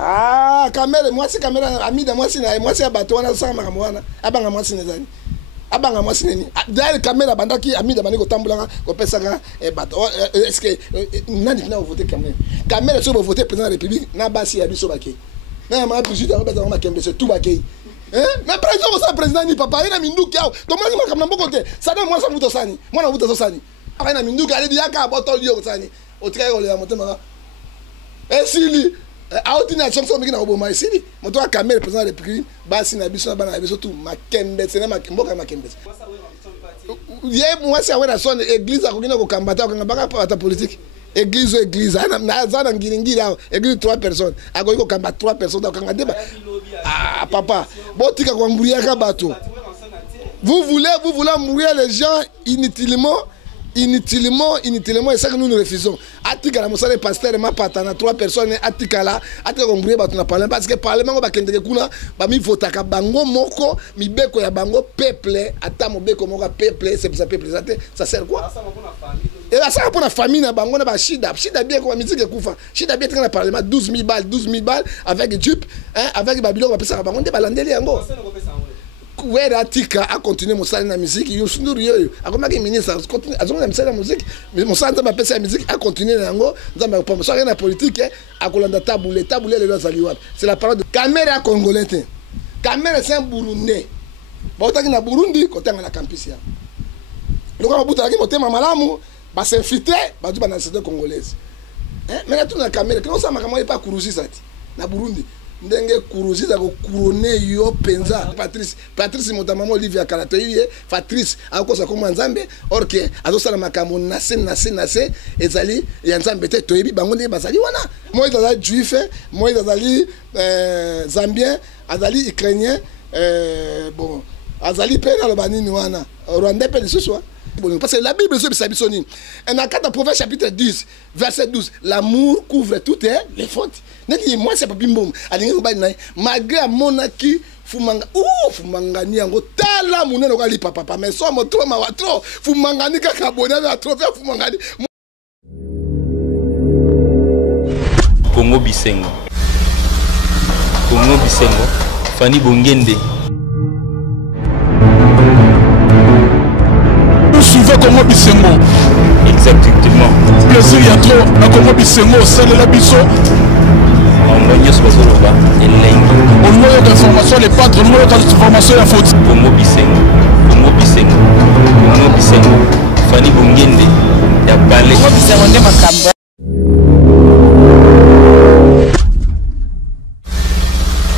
Ah, caméra, moi c'est caméra, ami de moi c'est un bateau, on a ça, Maramouana, Abanga moi c'est les amis. Abanga moi c'est d'ailleurs caméra bandaki ami de manico tambulanga ko pesanga e bateau. Est-ce que nani na voter caméra? Caméra sur voter président de la République na basi ya biso bake. Na ma président ba ba kembe c'est tout bake. Hein? Mais président ça président ni papa ina minduki yao. Donc moi comme na bokote. Ça donne moi ça muto sani. Moi na muto sani. Aka na minduki ale dia ka botol yo sani. O trai ole ya motema. Et si Aoutina chanson miki na oboma isili moto a caméra président de la République basi na biso bana biso tout makembe c'est na makemboka makembe ye moi c'est awena son église akokina ko kambata ko ngabaka pa politique église na zana ngiringiri église 3 personnes akoiko kamba 3 personnes akanga deba ah papa botika ko mburiya ka bato vous voulez mourir les gens inutilement et ça que nous refusons. Atikala mosale pasteur ma patana 3 personnes atikala atikongouye bato na parlement parce que parlement ba kendeke kuna ba mi votaka bango moko mi beko ya bango peuple ata mo beko moko peuple c'est ça peuple ça sert quoi? Et ça pour la famille na bango na ba shida bien ko musique kufa shida bien dans le parlement 12 000 balles avec jupe hein avec babylon ba pesa bango nde balandeli yango. Ouais, Tika a continué mon salon de la musique. Il y a un ministre qui continue à faire la musique. Mais mon salon de la musique a continué à faire la politique. C'est la parole de caméra congolaise. Caméra c'est un Burundais. Bon, tu as Burundi, quand tu as la campus. Donc, on a dit que tu as malamu, c'est infiltré, tu as dit que tu as congolaise. Mais là, tu as la caméra. Comment ça m'a pas courusi ça? Na Burundi. Ndenge kuruzi za ko couronner yo penza Patrice motamamo Olivia Kalatoye Patrice akosa ko nzambe orke azosala makambo nase ezali ya nzambe te toyebi bango nde bazali wana Moïse azali juif Moïse azali zambien azali ukrainien bon azali pe na lobanini wana rwandais pe lisusu parce que la Bible c'est bisoni et dans 4 Proverbes chapitre 10 verset 12 l'amour couvre toutes les fautes. Moi c'est pas bimbom malgré monaki fumanga fumangani yango tala munene ko ali papa mais so mo trop ma trop fumangani kaka bonane a trop faire fumangani Congo Bisengo Fani Bongende Congo Bisengo. Exactement. Plaisir y a trop à Congo Bisengo, c'est la biso. On voit ce bazoloba et lengi. On voit d'information les patres, on voit d'information la faute. Congo Bisengo. Fani Bongende ya balé. Congo Bisengo nde makamba.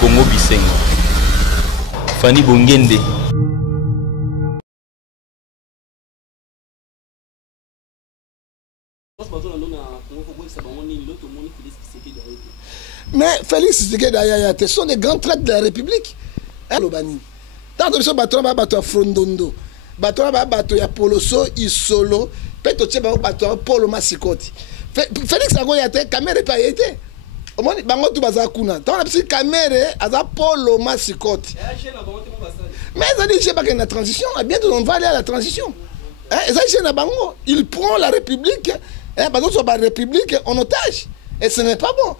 Congo Bisengo. Fani Bongende. Mais Félix Tshisekedi ce sont des grands traîtres de la République. Tant que ce bateau va battre Frondondo, bateau va battre Poloso, Isolo, Petoche va battre Polo Masikoti. Félix Agoyate, caméra pas été. Au moins, bango tout bazar kuna. Tant la petite caméra, aza Polo Masikoti. Mais ça dit que c'est la transition. Bientôt on va aller à la transition. Il prend la République, la République en otage. Et ce n'est pas bon.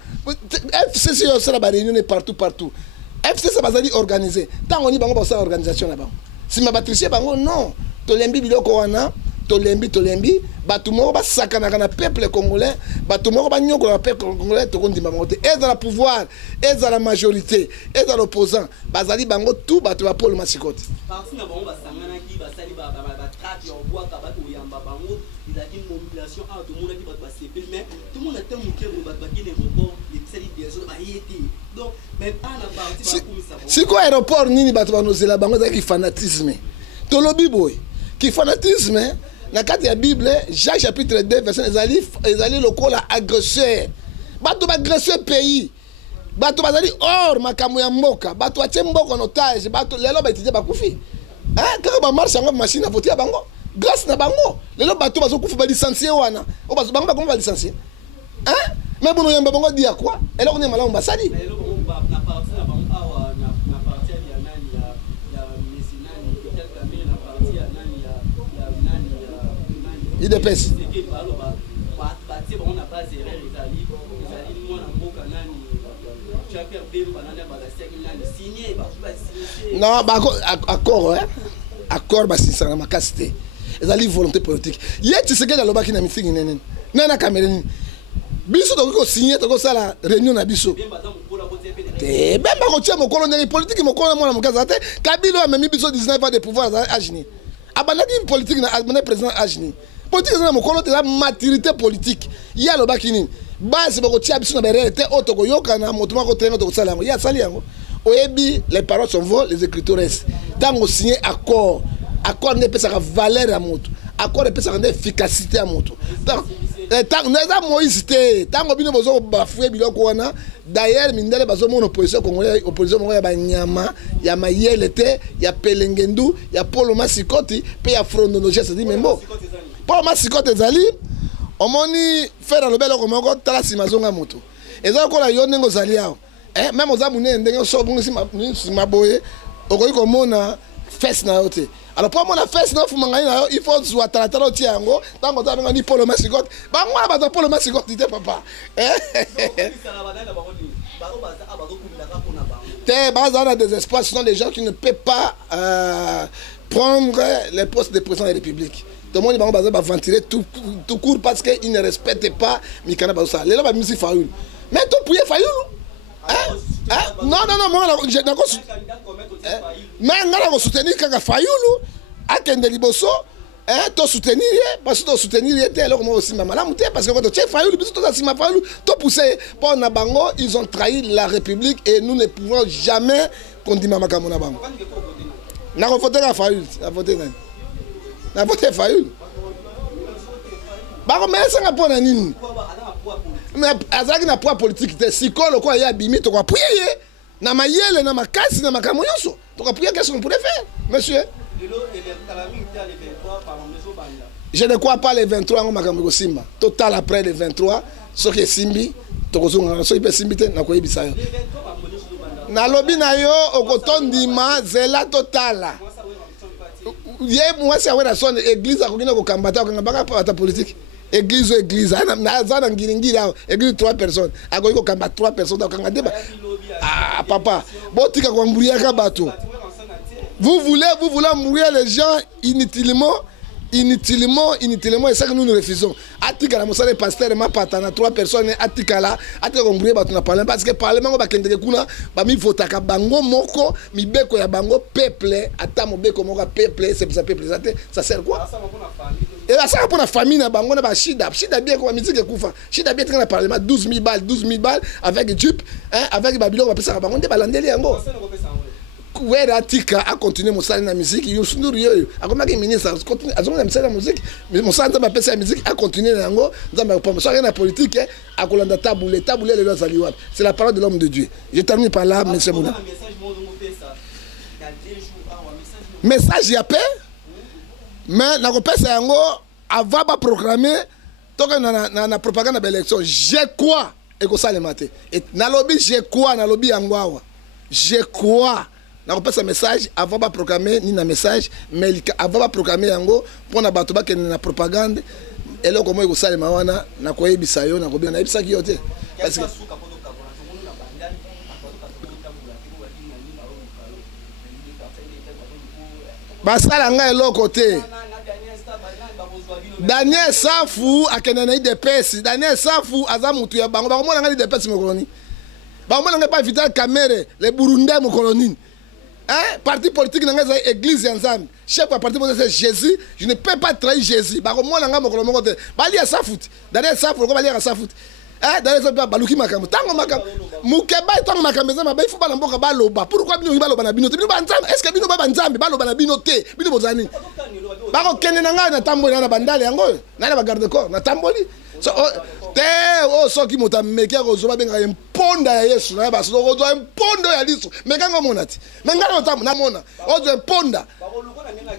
FCC c'est la réunion partout. FCC c'est organisé. Tant on y bango une organisation là-bas. Si ma batricie bango non. Tolembi biloko wana, tolembi, batumo ba sakana kana peuple congolais, batumo ba nyoko la peuple congolais to kondima bango te. Et dans le pouvoir, et dans la majorité, et dans l'opposant, bazali bango tout batu ba Paul Masikoti. Parti na bango ba sangana ki ba sali ba traque yo bois ka ba to yamba bango, il a une mobilisation à tout le monde qui va passer mais tout le monde a tellement que ba qui les report, les sali des autres ba yéti. Donc même à la partie ba komisa. Si quoi aéroport nini batu ba nozela bango za ki fanatisme. Tolobi boy. Qui fanatisme, dans la Bible, Jacques chapitre 2, verset ezali lokola agresseur. Bato ba agresseur pays. Bato bazali or makamu ya mboka. Bato atie mboka en otage. Bato lelo ba étudier ba kufi. Hein, quand ba marche en machine à voter à bango. Grâce na bango. Lelo bato bazo kufi ba licencier wana. O bazo bango ba comment ba licencier? Hein? Mais bon yamba bango dit à quoi? Et là on est malin on ba sali. Lelo bango ba na partie na bango awa na partie ya nani ya il dépêche. Non, accord, hein? Accord, c'est ma capacité. Ils ont une volonté politique. Hier, tu sais que dans le qui n'a mis signé. Non, na Cameroun. Biso donc signé, donc ça la réunion na biso. Eh ben, ma routière, mon colonel politique, mon colonel, mon casate. Kabilo a même biso 19 ans de pouvoir à Agni. Abandonner une politique, na président Agni. Politique, na mon colonel, la maturité politique. Il y a le bakini. Base, mon routière, biso na réalité, auto yoka na moto ko traîner to sala. Il y a sali yango. Oyebi, les paroles sont vraies, les écritures restent. Tant on signe accord. Accord ne peut pas valeur à moto. Accord ne peut pas efficacité à moto. Tant Moïse tant on bino bozo bafoué biloko wana. D'ailleurs mindele bazo mon opposition congolais opposition ya banyama ya mayele te ya pelengendu ya Polo Masikoti pe ya Frondonoje se dit membo. Polo Masikoti ezali omoni faire le belo comme ko tala simazonga moto. Ezali ko la yonengo zali yao. Même aux amounés ndenge so bungi si maboye okoyi komona fesse na yote. Alors pour moi la fesse na fumanga na il faut soit talatala otiango tango tabenga ni Polo Masikoti. Ba ngwa ba Polo Masikoti te papa. Te bazana des espaces sont des gens qui ne peuvent pas prendre les postes de président de la République. Tout le monde va ventiler tout court parce qu'ils ne respectent pas Mikana Baoussa. Les gens vont musique Fayoul. Mais tout pour y Fayoul. Non, moi, je n'ai pas soutenir quand Fayoulou, à Kendeliboso, tu soutenir, parce que tu soutenir, alors moi aussi, parce que quand tu es Fayoulou, tu pousser pour Nabango, ils ont trahi la République et nous ne pouvons jamais condamner Makamona Bango. N'a pas voté à Fayoulou, n'a voté Fayoulou. Mais ça n'a pas de mais azaki na poids politique te sikolo quoi ya bimi to quoi prier na mayele na makasi na makamoyoso to quoi prier qu'est-ce qu'on pourrait faire monsieur je ne crois pas les 23 ngo makambo simba total après les 23 ce qui est simbi to kozonga so ipe simbi te na ko yebisa yo na lobi na yo okotondima zela totala ye moi c'est awena son église akokina ko kambata ko ngabaka pa politique. Église, église, église 3 personnes. Agoyiko 3 personnes. Ah, papa, vous voulez mourir les gens inutilement, et ça que nous refusons. Atikala, mon salé pasteur, ma patana, 3 personnes, Atikala, parce que le Parlement va mi votaka bango moko, mi beko ya bango peuple, atamo beko moko peuple, c'est ça peuple, ça sert quoi? Et là, ça pour la famille, bango na ba shida bien comme musique kufa. Shida bien dans le Parlement 12 000 balles avec jupe, avec Babylone, on va passer à bango de balandeli yango. Ouais, Atika a continué mon salon de la musique, il y a un ministre, continue à la musique, mais mon salon de la musique a continué yango, dans ma promotion rien à politique, à Kolanda taboulé les lois aliwab. C'est la parole de l'homme de Dieu. Je termine par là, monsieur Mouna. Message y a paix, mais la repère yango avant de proclamer, tant que na propagande de l'élection, j'ai quoi et que ça le matin. Et na lobby j'ai quoi na lobby yango, j'ai quoi. Na repère ce message avant de proclamer ni na message, mais avant de proclamer yango pour na batoba que na propagande et là comment que ça le mawana na ko yebisa yo na ko bien na yebisa ki yote parce que basala nga eloko te. Daniel Safou akenana IDPS. Daniel Safou aza mutu ya bango. Bango mona nga IDPS mokoloni. Bango mona nga pas Vital Kamerhe, les Burundais mokoloni. Parti politique na nga za église ensemble. Chef de parti politique c'est Jésus, je ne peux pas trahir Jésus. Bango mona nga mokoloni mokote. Bali ya Safou. Daniel Safou ko bali ya Safou. Daniel Safou baluki makambo. Tango makambo. Mukeba tango makambo za mabe faut ba mboka ba loba. Pourquoi bino ba loba na bino? Bino ba nzambe. Est-ce que bino ba nzambe ba loba na bino te? Bino bozani. Bako kende na nga na tamboli na bandale yango. Na ba garde corps na tamboli. So te soki mota meka ko zoba benga mponda ya Yesu na ba so ko zo mpondo ya liso. Meka ngo monati. Menga no tamu na mona. O zo mponda.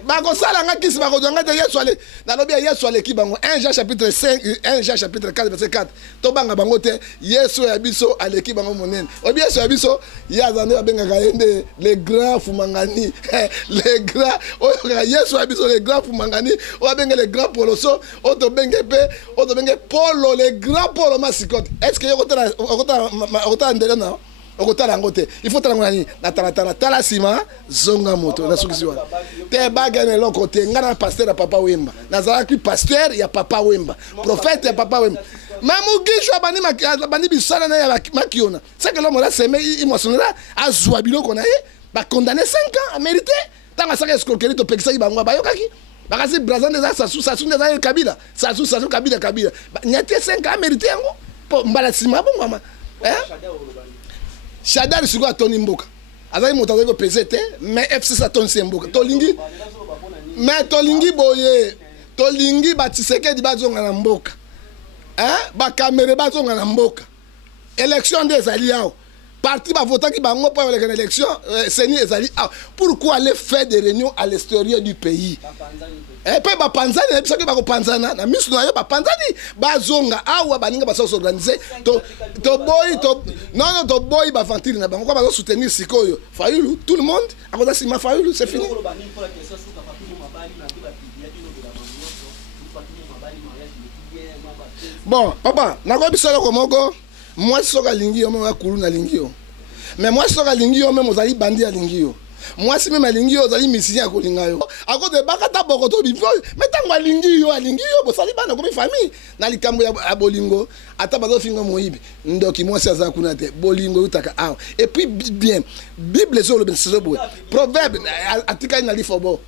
Bako sala nga kisi bako zo nga de Yesu ale. Na lobi Yesu ale ki bango 1 Jean chapitre 5 1 Jean chapitre 4 verset 4. To banga bango te Yesu ya biso ale ki bango monene. Obi Yesu ya biso ya zande benga ka yende les grands fumangani. Les grands Yesu ya biso les grands fumangani. O benga les grands poloso, o to benga pe, o to benga Polo, les grands Polo Masikoti. Est-ce que vous avez okotala yango te il faut tala ngo nani na tala sima zonga moto na sukisi wana te bagane eloko te nga na pasteur ya papa Wemba nazalaki pasteur ya papa Wemba prophète ya papa Wemba mamugisho abani bisala na ya makiona c'est que l'homme là s'aimé il moissonnera azwa biloko na ye ba condamné 5 ans à mériter tanga saka escroquerie to pekisa bango bayokaki bakasi brazan des sasu des kabila sasu kabila nyate 5 ans à mériter yango po mbala sima bon mama Shadari sugo atoni mboka azali moto azali ko pese te mais FC Saton semboka tolingi mais tolingi boye tolingi batiseke di bazonga na mboka ba kamere bazonga na mboka élection des alliés parti ba votaki bango pour les élections seni ezali pourquoi aller faire des réunions à l'extérieur du pays pe ba panzani bisa ke ba ko panzana na misu na yo ba panzani bazonga awa baninga ba s'organiser to boy ba ventile na bango ko ba soutenir sikoyo Fayulu tout le monde akoza sima Fayulu c'est fini. Bon papa nako bisolo ko moko moi soka lingi yo me kulu na lingi yo mais moi soka lingi yo me mozali bandi ya lingi yo moi si même lingi yo zali misien ko linga yo ako de bakata bokoto bifo metango lingi yo bosali bana ko famille na likambo ya bolingo ata bazo finga moyibi ndoki moi ça kuna te bolingo utaka a et puis bien bible zo le bensobo proverbe atikali na lifobo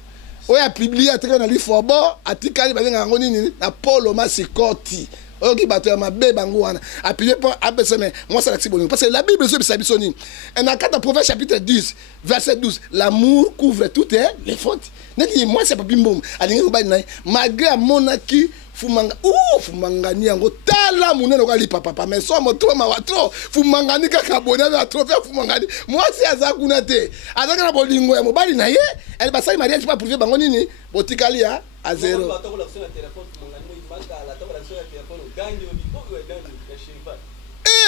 oya publier atikali na lifobo atikali bazenga ngoni nini na Paul Masikoti oki bato ya mabe bango wana appuyé pour abeseme moi ça la parce que la Bible c'est bisoni et dans 4 Proverbes chapitre 10 verset 12 l'amour couvre toutes les fautes neti moi c'est pas bimbom alingi ko bani malgré monaki fumangani yango tala munene ko lipa papa mais so moto ma watro fumangani kaka bonana na trophée fumangani moi c'est azakuna te azaka na bolingo ya mobali na ye elle basali mariage pas prouver bango nini botikali ya à zéro.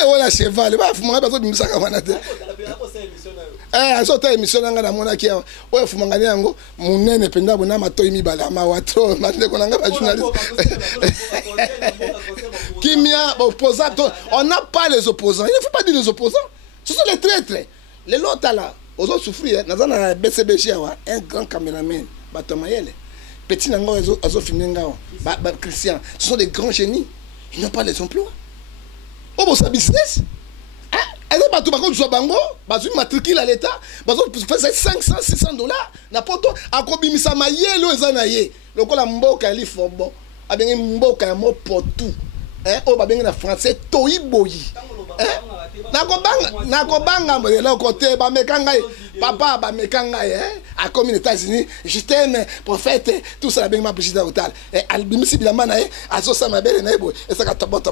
Voilà cheval ba fumanga ba so bimisaka wana te so ta émission nga na mona kia o fumanga yango munene penda bona matoyi mibala ma watro mande ko nga ba journaliste kimia opposant on n'a pas les opposants il ne faut pas dire les opposants ce sont les traîtres les lots là aux autres souffrir nazana BCBG wa un grand caméraman batomayele petit nango azo filmer ba Christian ce sont des grands génies ils n'ont pas les emplois. Oh, ça business. Elle est pas tout par contre soit bango, bazu matricule à l'état, bazu fait 500 600 $. N'importe akobimisa mayelo ezanaye. Lokola mboka li fobo. Abengi mboka mo potu. O babengi na français toyiboyi. Nakobanga mo le côté ba mekanga papa ba mekanga a comme aux États-Unis, je t'aime prophète, tout ça bengi ma président total. Albimisi bilama na azo sa mabele na ebo. Et ça ka tabota.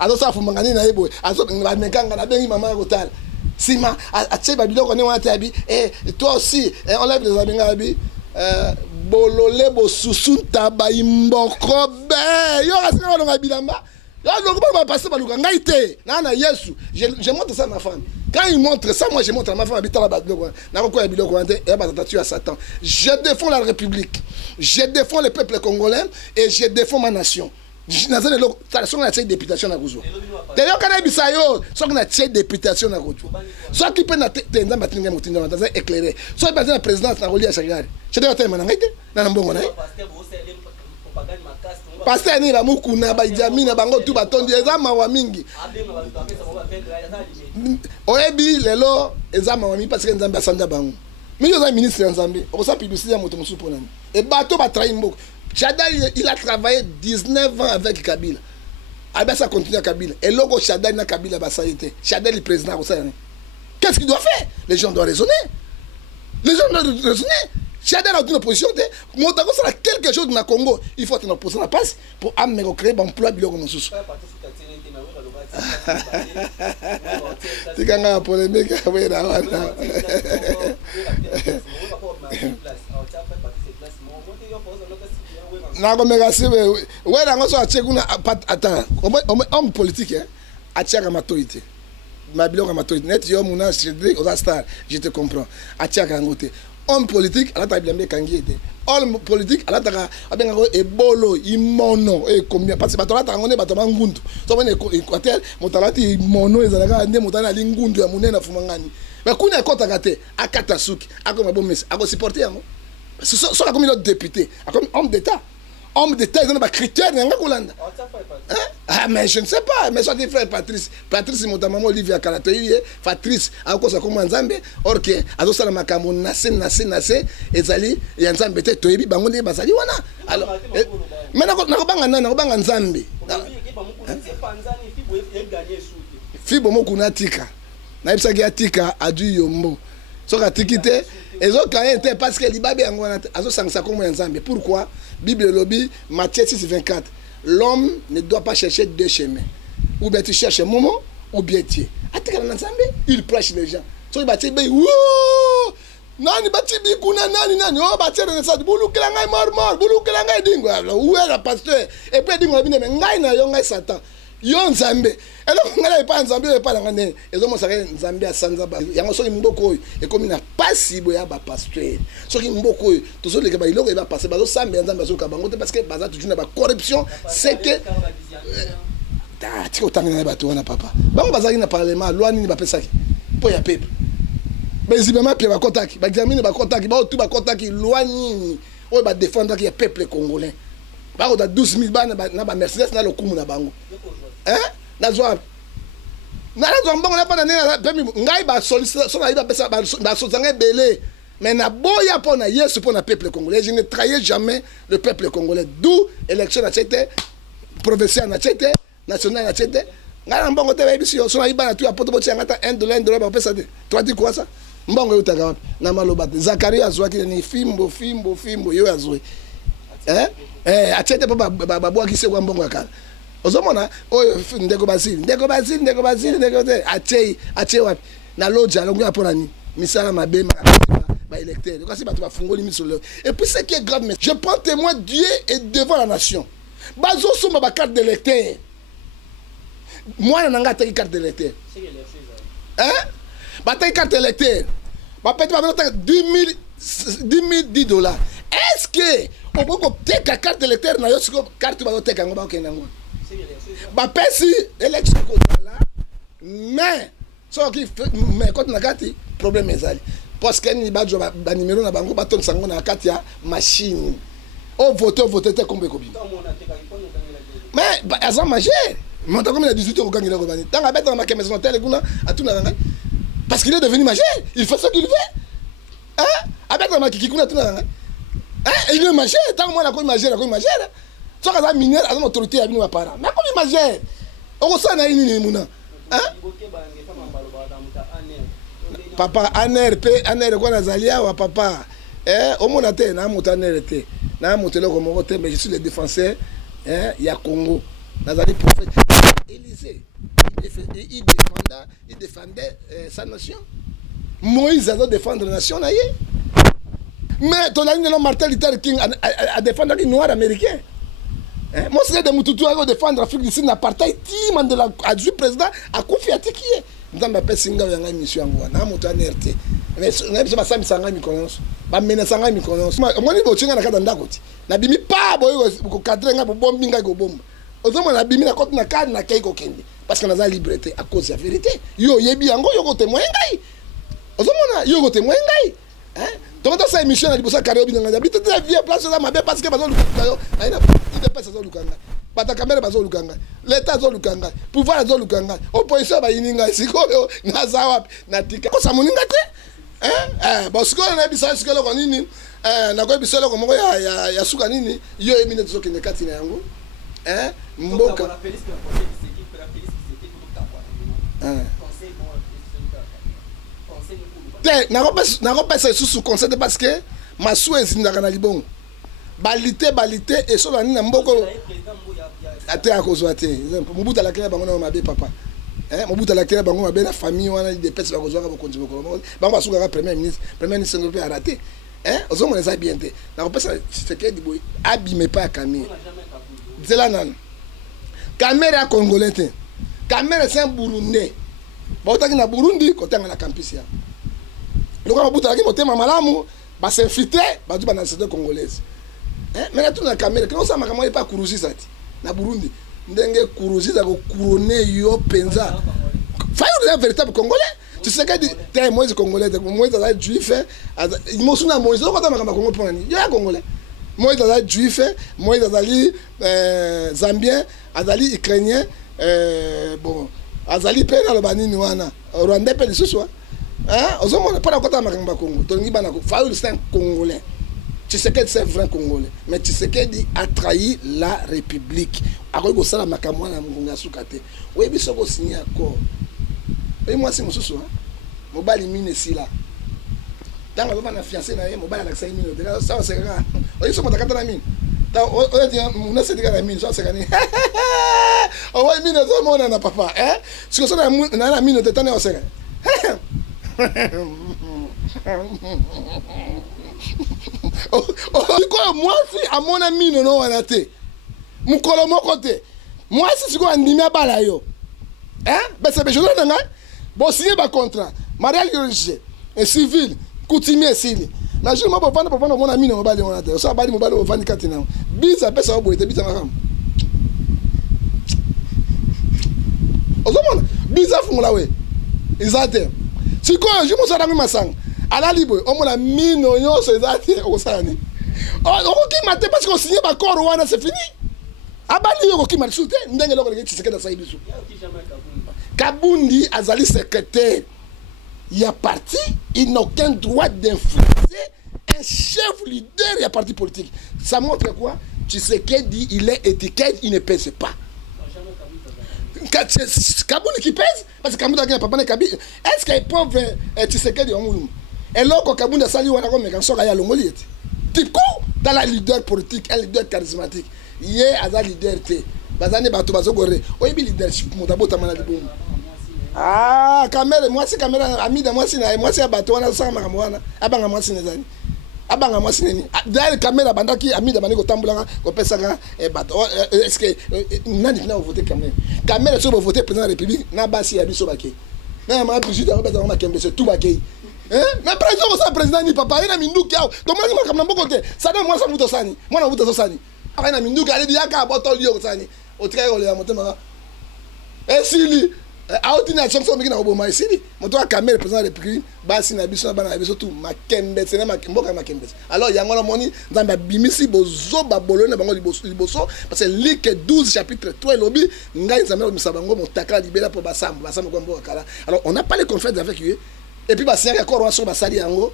Azo sa fumangani na ebo. Azo ba mekanga na bengi mama total. Sima a tsheba biloko ne wana tabi toi aussi enlève les abenga abi bolole bo susunta ba imboko be yo asika longa bilamba yo longa ba passer ba luka ngaite na Yesu je montre ça à ma femme quand il montre ça moi je montre à ma femme habiter là-bas na ko ya biloko ante e ba tatu à Satan je défends la République je défends le peuple congolais et je défends ma nation. Nazana lo ça son na tête députation na kuzwa d'ailleurs kana bisayo so na tête députation na kuzwa so qui peut na tenza matinga mutinga na éclairer so ba na présidence na rolia chagari je dois te mana ngaite na mbongo na pasteur ni ba mukuna ba jamina bango tu batondi ezama wa mingi oyebi lelo ezama wa mingi parce que nzambe asanda bango mingi za ministre nzambe okosa publicité ya moto musupo nani e bato ba trahi mboko. Shadari, il a travaillé 19 ans avec Kabila. Ah ça continue à Kabila. Et logo Shadari na Kabila basalité. Shadari le président. Qu'est-ce qu'il doit faire? Les gens doivent raisonner. Les gens doivent raisonner. Shadari a une opposition. Montako ça quelque chose dans le Congo. Il faut une opposition à la passe pour amener créer un emploi bilan comme ça. Tu as une polémique. Oui, là. Nako megasi we rango so achekuna ata homme politique achaka matoite mabiloko matoite net yo muna Cédric oza star je te comprends achaka ngote homme politique alata bilambe kangi ete homme politique alata abenga ko ebolo imono e combien parce que batolata ngone batoma ngundu so bone Équateur motalati imono ezalaka nde motana ali ngundu ya munena fumangani ba kuna kota kate akata suki akoma bomesi ako supporter yango so comme le député comme homme d'état ils ont des critères n'anga kolanda ah mais je ne sais pas mais soit frère Patrice mon maman Olivia Kalatoye Patrice akosa comme nzambe or que azosala makambo nase ezali ya nzambe te toyebi bango nde bazali wana alors mais nakobanga nzambe fibo mokuna tika na ibisaki atika adu yombo soka tikite ezoka te parce que libabe yango na azosangisa comme nzambe. Pourquoi? Bible lobi Matthieu 6:24. L'homme ne doit pas chercher deux chemins. Ou bien tu cherches Momo ou bien tu. Atika na nzambe, il prêche les gens. So il bati be nani bati bi kuna nani oh bati na sa bulu kelanga mort bulu kelanga dingo où est le pasteur et puis dingo bine ngai na yo ngai Satan. Yo nzambe elo ngala pa nzambe pa na ngane ezo mo saka nzambe asanza ba yango so mboko e komi na pasi boya ba pasteur so ki mboko to so leka ba iloko e ba passer ba zo sambe nzambe so ka bango te parce que baza toujours na ba corruption c'est que ta tiko tangana ba to na papa bango bazaki na parlement loi nini ba pesaki po ya peuple bezibema pia ba kotaki ba examiner ba kotaki ba tout ba kotaki loi nini o ba défendre ki ya peuple congolais ba ko da 12,000 ba na ba Mercedes na lokumu na bango nazwa mbongo na pana nena pemi ngai ba sollicite so na iba pesa ba sozanga belé mais na boya pona Yesu pona peuple congolais. Je ne trahis jamais le peuple congolais. D'où élection na chete provinciale na chete nationale na chete ngala mbongo te biso so na iba na tu apoto boti ngata $1 ba pesa de toi dis quoi ça mbongo utaka wapi na maloba Zakaria azwaki ni fimbo yo azwe achete pa babwa kise kwa mbongo akala ozomona oyo ndeko basili achei wapi na loja longo apona ni misala mabema ba électeur kasi bato bafungoli misolo. Et puis ce qui est grave, mais je prends témoin Dieu et devant la nation bazo soma ba carte d'électeur moi na ngata carte d'électeur ba ta carte d'électeur ba peut ba $10,000 est-ce que on peut teka carte d'électeur na yo siko carte ba teka ngo ba okenda ngo ba pesi élection ko là mais so qui mais quand na kati problème ezali parce que ni ba jo ba numéro na bango ba ton sango na kati ya machine o voter te kombe ko bi mais azan majeur monta comme il a 18 ans quand il est revenu dans la bête dans ma maison tel kuna atuna ngai parce qu'il est devenu majeur il fait ce qu'il veut avec la makiki kuna atuna ngai il est majeur tant moi la ko majeur so kaza mineur azan autorité ya bino ba para mais comme majeur o ça na ini muna papa aner kwa nazalia wa papa au mona te na moto aner te na moto le ko te mais je suis le défenseur ya Congo nazali prophète Élysée il défendait sa nation. Moïse a défendre la nation na ye mais ton ami de Martin Luther King a défendre les noirs américains. Moi c'est de Mututu a défendre l'Afrique du Sud l'apartheid Mandela adjoint président a confié qui est nzamba pesinga yanga mission yango na moto anerte mais ngabisa basami sanga mikononso ba mena sanga mikononso moni bochinga na kada ndako ti na bimi pa boyo ko cadre nga bombi nga go bomba ozomo na bimi na kote na cadre na kai ko kende parce que naza liberté à cause de la vérité yo yebi yango yo ko témoin ngai ozomo na yo ko témoin ngai donc dans cette émission na libosa carré bi nga bité de vie place za mabe parce que bazo luka yo aina ide pesa zo lukanga bata kamera bazo lukanga l'état zo lukanga pouvoir zo lukanga opposition ba yininga sikoyo na zawa na tika ko samuninga te parce que na bisa sikelo ko nini na ko biselo ko moko ya suka nini yo emine zo kende kati na yango mboka na ko pesa sous conseil parce que ma souhait ndaka na libongo balité et so na mboko ate akozwa te mobuta la kele bango na mabe papa mobuta la kele bango mabe na famille wana de pesa bakozwa ka kontinue ko bango asuka ka premier ministre ngompe a raté ozomo les bien te na ko pesa c'est boy abime pas Camille zela nan caméra congolais te caméra c'est un burundais ba otaki na Burundi ko tanga na campus ya loko mobuta la ki motema malamu s'infiltrer batu ba nationalité congolaise. Mais là tout na caméra, quand ça makamwa pas kuruzi sati na Burundi. Ndenge kuruzi za ko couronner yo penza. Fayo un véritable congolais. Tu sais que t'es Moïse congolais, Moïse est juif, il m'a souvent Moïse, on va dans ma Congo pour il y a congolais. Moïse est juif, Moïse est zambien, azali ukrainien, bon, azali pe na lobani wana, rwandais pe lisusu hein, ozomona pas na ma Congo. Tongi bana ko Fayo c'est un congolais. Tu sais que c'est un vrai congolais, mais tu sais qu'il a trahi la République. Ako ko sala makamwa na ngunga sukate. Oui biso ko signer accord. Et moi c'est mon souci, mobile mine ici là. Dans le moment où on a fiancé, mobile a accès mine. Ça c'est grand. On dit ça mon takata na mine. On dit on a c'est la mine, ça c'est gagné. On va mine tout le monde na papa, hein? Si on a na mine de temps on c'est. Oh quoi moi si à mon ami non on a été. Mon colo mon côté. Moi si quoi ndimi abala yo. Hein? Ben c'est je donne nga. Bon, signer un contrat, mariage religieux, un civil, coutumier, civil. Mais je ne peux pas vendre mon ami, on va dire, on va dire, on va dire, 24 ans. Bisa, ça va boire, bisa, ma femme. Bisa, font la ouais. Exactement. Si quoi, je me suis dans ma sang, à la libre, on m'a mis nos yeux, c'est exactement au Sani. On qui m'a dit parce qu'on signe ma corps, c'est fini. Abali, on qui m'a sauté, n'engue l'autre qui s'est dans sa ibisu. Kabundi Azali secrétaire, il y a parti, il n'a aucun droit d'influencer un chef leader, il y a parti politique. Ça montre quoi? Tu sais qu'il dit, il est étiquette, il ne pèse pas. Kabundi qui pèse? Parce que Kabundi n'a pas de Kabundi. Est-ce qu'il peut, tu sais qu'il dit, et là, quand Kabundi a sali, on a comme un sort à l'Ongoliet. Tu coup, dans la leader politique, un leader charismatique, il y a un leader. Bazane bato bazogore oyebi leadership motabo tamana libongo ah caméra moi c'est caméra ami de moi c'est bato wana sama kamwana abanga moi c'est nezani abanga moi c'est nini d'ailleurs caméra bandaki ami de maniko tambulanga ko pesaka bato est-ce que nani na voter caméra sur voter président de la République na basi ya biso bake na ma président ba ma kembe c'est tout bake hein mais président ça président ni papa ina minduki ao to moi ni makamna mboko te ça donne moi ça muto sani moi na muto sani ina minduki ali diaka boto lio sani au trait on les motema et si aouti na chanson miki na oboma ici moto a caméra président de République basi na biso na bana biso tout makembe c'est na makemboka makembe alors yango na moni nzamba bimisi bozo babolo na bango liboso parce que Luc 12 chapitre 3 lobby ngai nzamba misabango motaka libela pour basamba kwa mboka kala alors on n'a pas les conférences avec eux et puis basi ya korwa sur basali yango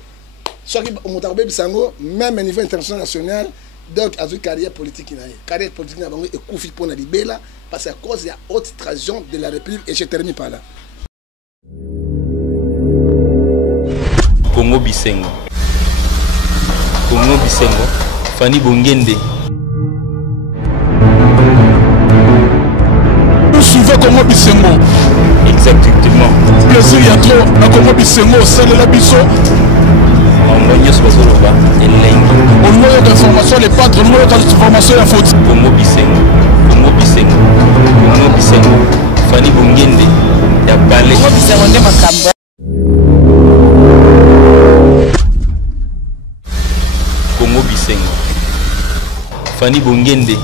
soki motaka bisango même au niveau international national. Donc, à une carrière politique, na bango et koufi pour na libela parce qu'à cause de la haute trahison de la République et je termine par là. Congo Bisengo, Fanny Bongende. Vous suivez Congo Bisengo. Exactement. Plaisir y a trop à Congo Bisengo, c'est la biso. On a des informations, les patrons, on a des informations à faute. Congo Bisengo, Fanny Bongende, ya balé. Congo Bisengo nde makambo. Congo Bisengo, Fanny Bongende.